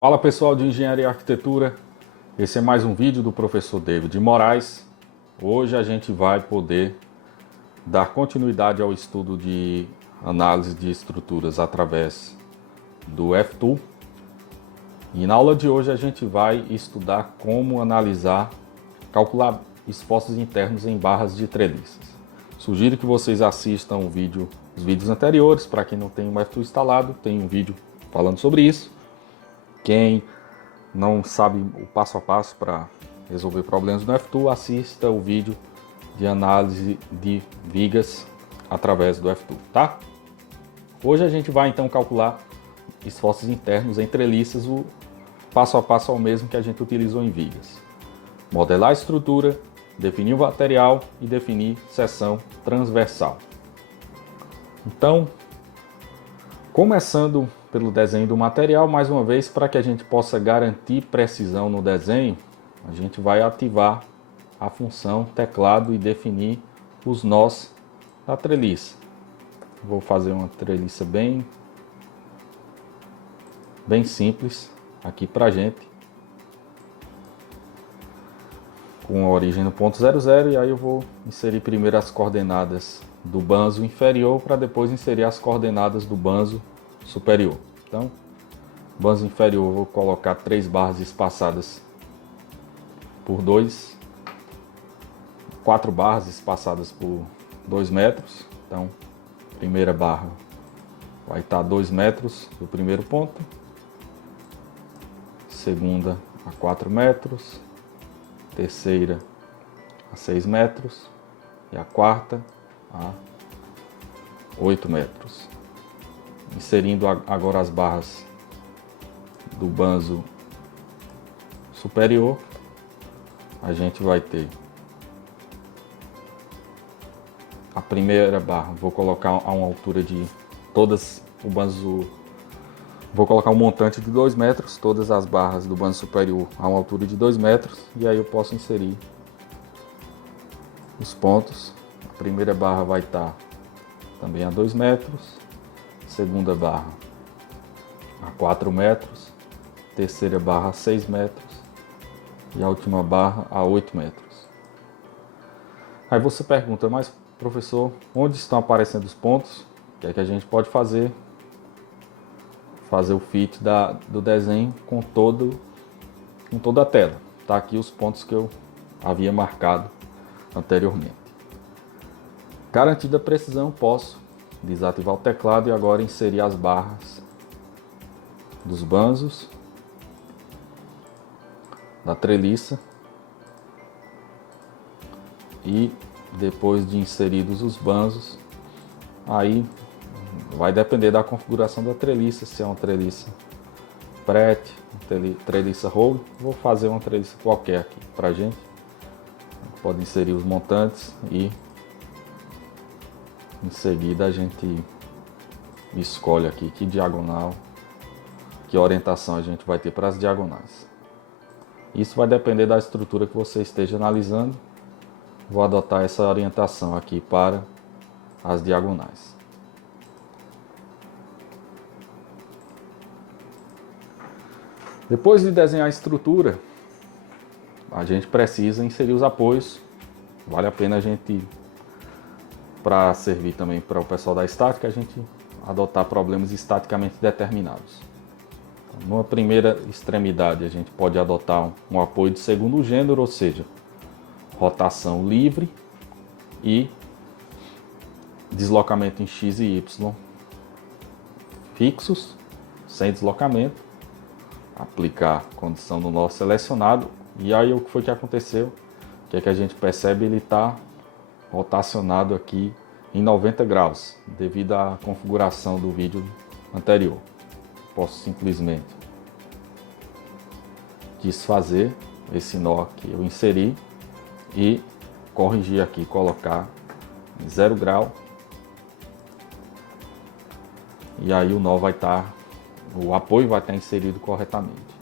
Fala pessoal de Engenharia e Arquitetura, esse é mais um vídeo do professor David Moraes. Hoje a gente vai poder dar continuidade ao estudo de análise de estruturas através do F-Tool. E na aula de hoje a gente vai estudar como calcular esforços internos em barras de treliças. Sugiro que vocês assistam os vídeos anteriores. Para quem não tem o F-Tool instalado, tem um vídeo falando sobre isso. Quem não sabe o passo a passo para resolver problemas no F-Tool, assista o vídeo de análise de vigas através do F-Tool, tá? Hoje a gente vai então calcular esforços internos em treliças. O passo a passo é o mesmo que a gente utilizou em vigas. Modelar a estrutura, definir o material e definir seção transversal. Então, começando pelo desenho do material, mais uma vez, para que a gente possa garantir precisão no desenho, a gente vai ativar a função teclado e definir os nós da treliça. Vou fazer uma treliça bem simples aqui para a gente, com a origem no ponto 00, e aí eu vou inserir primeiro as coordenadas do banzo inferior para depois inserir as coordenadas do banzo superior. Então, banzo inferior eu vou colocar 3 barras espaçadas por 4 barras espaçadas por 2 metros. Então, primeira barra vai estar a 2 metros do primeiro ponto, segunda a 4 metros, terceira a 6 metros e a quarta a 8 metros. Inserindo agora as barras do banzo superior, a gente vai ter a primeira barra, vou colocar a uma altura de todas o banzo, vou colocar um montante de 2 metros, todas as barras do banzo superior a uma altura de 2 metros, e aí eu posso inserir os pontos. A primeira barra vai estar também a 2 metros, segunda barra a 4 metros, terceira barra a 6 metros e a última barra a 8 metros. Aí você pergunta, mas professor, onde estão aparecendo os pontos? O que é que a gente pode fazer? Fazer o fit do desenho com toda a tela. Tá aqui os pontos que eu havia marcado anteriormente. Garantida a precisão, posso desativar o teclado e agora inserir as barras dos banzos da treliça, e depois de inseridos os banzos, aí vai depender da configuração da treliça, se é uma treliça prete, treliça roll. Vou fazer uma treliça qualquer aqui pra gente. Pode inserir os montantes e em seguida a gente escolhe aqui que diagonal, que orientação a gente vai ter para as diagonais. Isso vai depender da estrutura que você esteja analisando. Vou adotar essa orientação aqui para as diagonais. Depois de desenhar a estrutura, a gente precisa inserir os apoios. Vale a pena a gente, para servir também para o pessoal da estática, a gente adotar problemas estaticamente determinados. Numa primeira extremidade, a gente pode adotar um apoio de segundo gênero, ou seja, rotação livre e deslocamento em X e Y fixos, sem deslocamento. Aplicar a condição do nó selecionado, e aí o que foi que aconteceu? O que é que a gente percebe? Ele está rotacionado aqui em 90 graus, devido à configuração do vídeo anterior. Posso simplesmente desfazer esse nó que eu inseri e corrigir aqui, colocar em 0 grau, e aí o nó vai estar, o apoio vai estar inserido corretamente.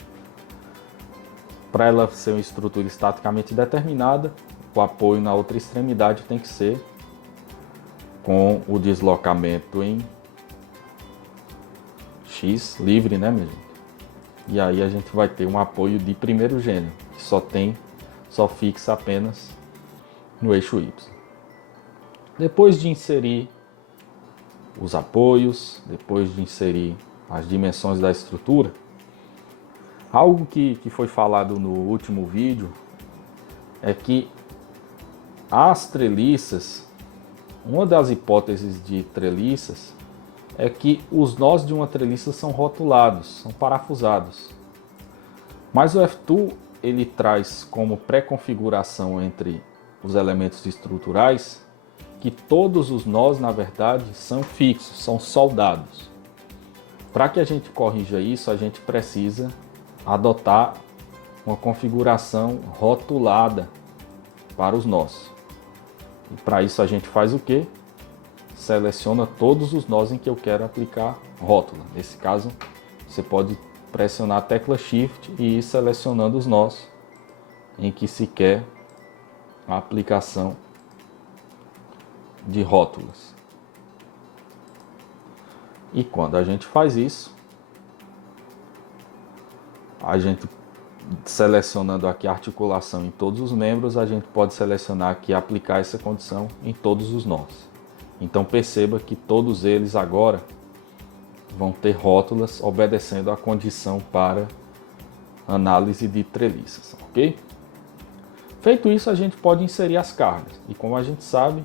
Para ela ser uma estrutura estaticamente determinada, o apoio na outra extremidade tem que ser com o deslocamento em X livre, né, minha gente? E aí a gente vai ter um apoio de primeiro gênero, que só fixa apenas no eixo Y. Depois de inserir os apoios, depois de inserir as dimensões da estrutura, algo que foi falado no último vídeo é que as treliças, uma das hipóteses de treliças é que os nós de uma treliça são rotulados, são parafusados. Mas o F2 ele traz como pré-configuração entre os elementos estruturais que todos os nós, na verdade, são fixos, são soldados. Para que a gente corrija isso, a gente precisa adotar uma configuração rotulada para os nós. E para isso a gente faz o quê? Seleciona todos os nós em que eu quero aplicar rótula. Nesse caso, você pode pressionar a tecla Shift e ir selecionando os nós em que se quer a aplicação de rótulas. E quando a gente faz isso, a gente selecionando aqui a articulação em todos os membros, a gente pode selecionar aqui aplicar essa condição em todos os nós. Então perceba que todos eles agora vão ter rótulas obedecendo à condição para análise de treliças, ok? Feito isso, a gente pode inserir as cargas. E como a gente sabe,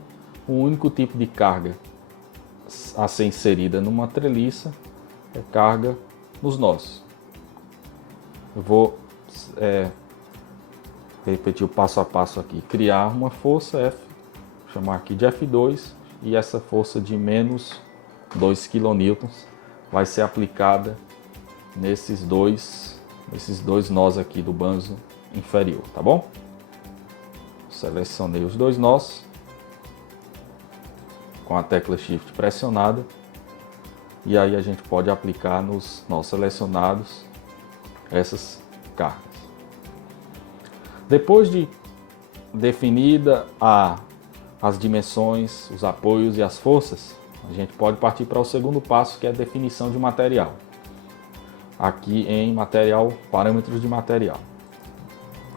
o único tipo de carga a ser inserida numa treliça é carga nos nós. Eu vou repetir o passo a passo aqui. Criar uma força F, vou chamar aqui de F2, e essa força de menos 2 kN vai ser aplicada nesses dois nós aqui do banzo inferior, tá bom? Selecionei os dois nós com a tecla Shift pressionada, e aí a gente pode aplicar nos nós selecionados essas cargas. Depois de definida as dimensões, os apoios e as forças, a gente pode partir para o segundo passo, que é a definição de material. Aqui em material, parâmetros de material.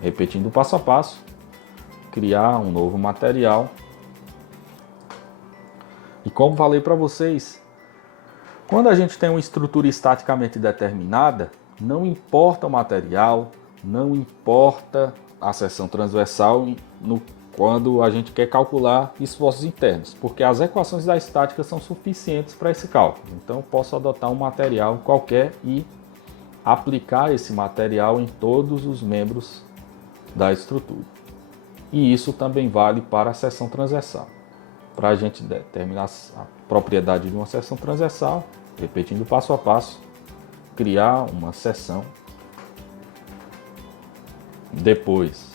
Repetindo o passo a passo, criar um novo material. E como falei para vocês, quando a gente tem uma estrutura estaticamente determinada, não importa o material, não importa a seção transversal quando a gente quer calcular esforços internos, porque as equações da estática são suficientes para esse cálculo. Então eu posso adotar um material qualquer e aplicar esse material em todos os membros da estrutura. E isso também vale para a seção transversal. Para a gente determinar a propriedade de uma seção transversal, repetindo passo a passo, criar uma seção. Depois,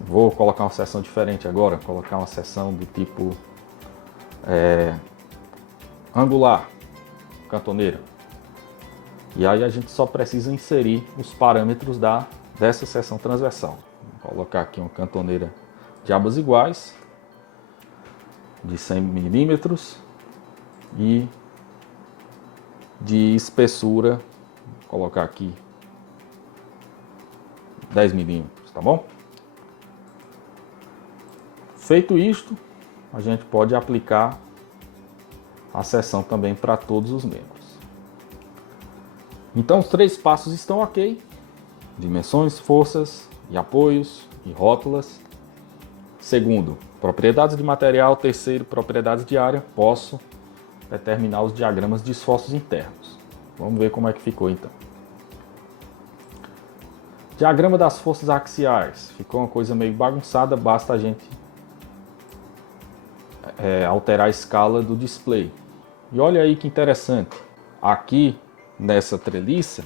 vou colocar uma seção diferente agora, colocar uma seção do tipo angular, cantoneira. E aí a gente só precisa inserir os parâmetros dessa seção transversal. Vou colocar aqui uma cantoneira de abas iguais, de 100 milímetros e de espessura, vou colocar aqui 10 milímetros, tá bom? Feito isto, a gente pode aplicar a seção também para todos os membros. Então os 3 passos estão ok: dimensões, forças e apoios e rótulas. Segundo, propriedades de material. Terceiro, propriedades de área. Posso determinar os diagramas de esforços internos. Vamos ver como é que ficou então. Diagrama das forças axiais. Ficou uma coisa meio bagunçada, basta a gente alterar a escala do display. E olha aí que interessante. Aqui nessa treliça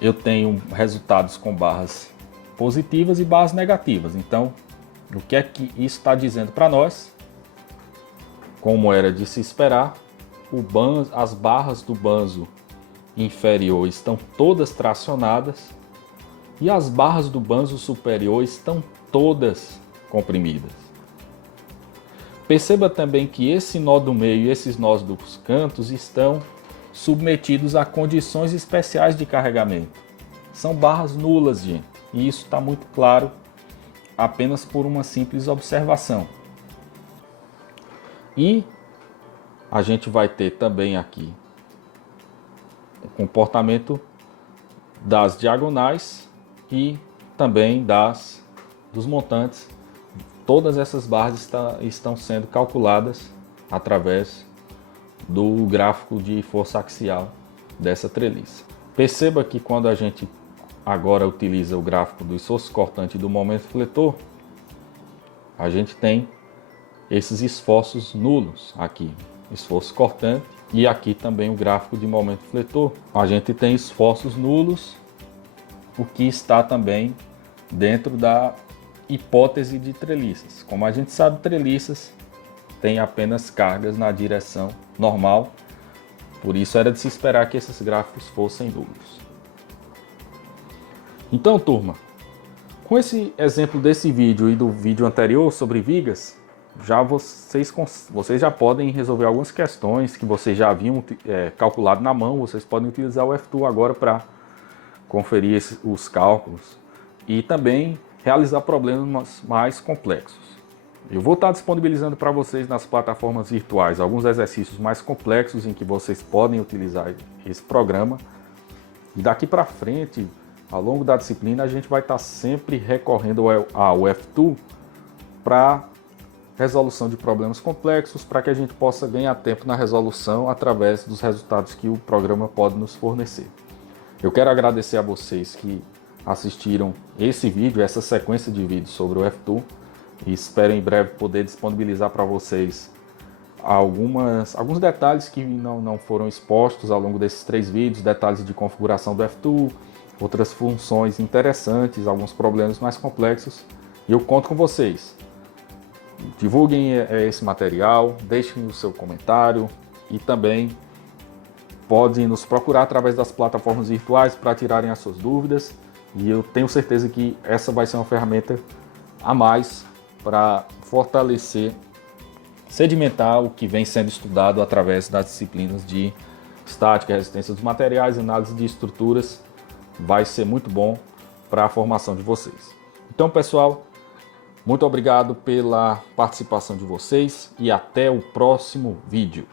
eu tenho resultados com barras positivas e barras negativas. Então, o que é que isso está dizendo para nós? Como era de se esperar, as barras do banzo inferior estão todas tracionadas e as barras do banzo superior estão todas comprimidas. Perceba também que esse nó do meio e esses nós dos cantos estão submetidos a condições especiais de carregamento. São barras nulas, gente, e isso está muito claro apenas por uma simples observação. E a gente vai ter também aqui o comportamento das diagonais e também dos montantes. Todas essas barras estão sendo calculadas através do gráfico de força axial dessa treliça. Perceba que quando a gente agora utiliza o gráfico do esforço cortante e do momento fletor, a gente tem esses esforços nulos aqui, esforço cortante, e aqui também o gráfico de momento fletor. A gente tem esforços nulos, o que está também dentro da hipótese de treliças. Como a gente sabe, treliças têm apenas cargas na direção normal, por isso era de se esperar que esses gráficos fossem nulos. Então, turma, com esse exemplo desse vídeo e do vídeo anterior sobre vigas, vocês já podem resolver algumas questões que vocês já haviam calculado na mão. Vocês podem utilizar o F2 agora para conferir os cálculos e também realizar problemas mais complexos. Eu vou estar disponibilizando para vocês nas plataformas virtuais alguns exercícios mais complexos em que vocês podem utilizar esse programa. E daqui para frente, ao longo da disciplina, a gente vai estar sempre recorrendo ao F2 para resolução de problemas complexos, para que a gente possa ganhar tempo na resolução através dos resultados que o programa pode nos fornecer. Eu quero agradecer a vocês que assistiram esse vídeo, essa sequência de vídeos sobre o F2, e espero em breve poder disponibilizar para vocês alguns detalhes que não foram expostos ao longo desses 3 vídeos, detalhes de configuração do F2, outras funções interessantes, alguns problemas mais complexos, e eu conto com vocês. Divulguem esse material, deixem o seu comentário e também podem nos procurar através das plataformas virtuais para tirarem as suas dúvidas, e eu tenho certeza que essa vai ser uma ferramenta a mais para fortalecer, sedimentar o que vem sendo estudado através das disciplinas de estática, resistência dos materiais, análise de estruturas. Vai ser muito bom para a formação de vocês. Então, pessoal, muito obrigado pela participação de vocês e até o próximo vídeo.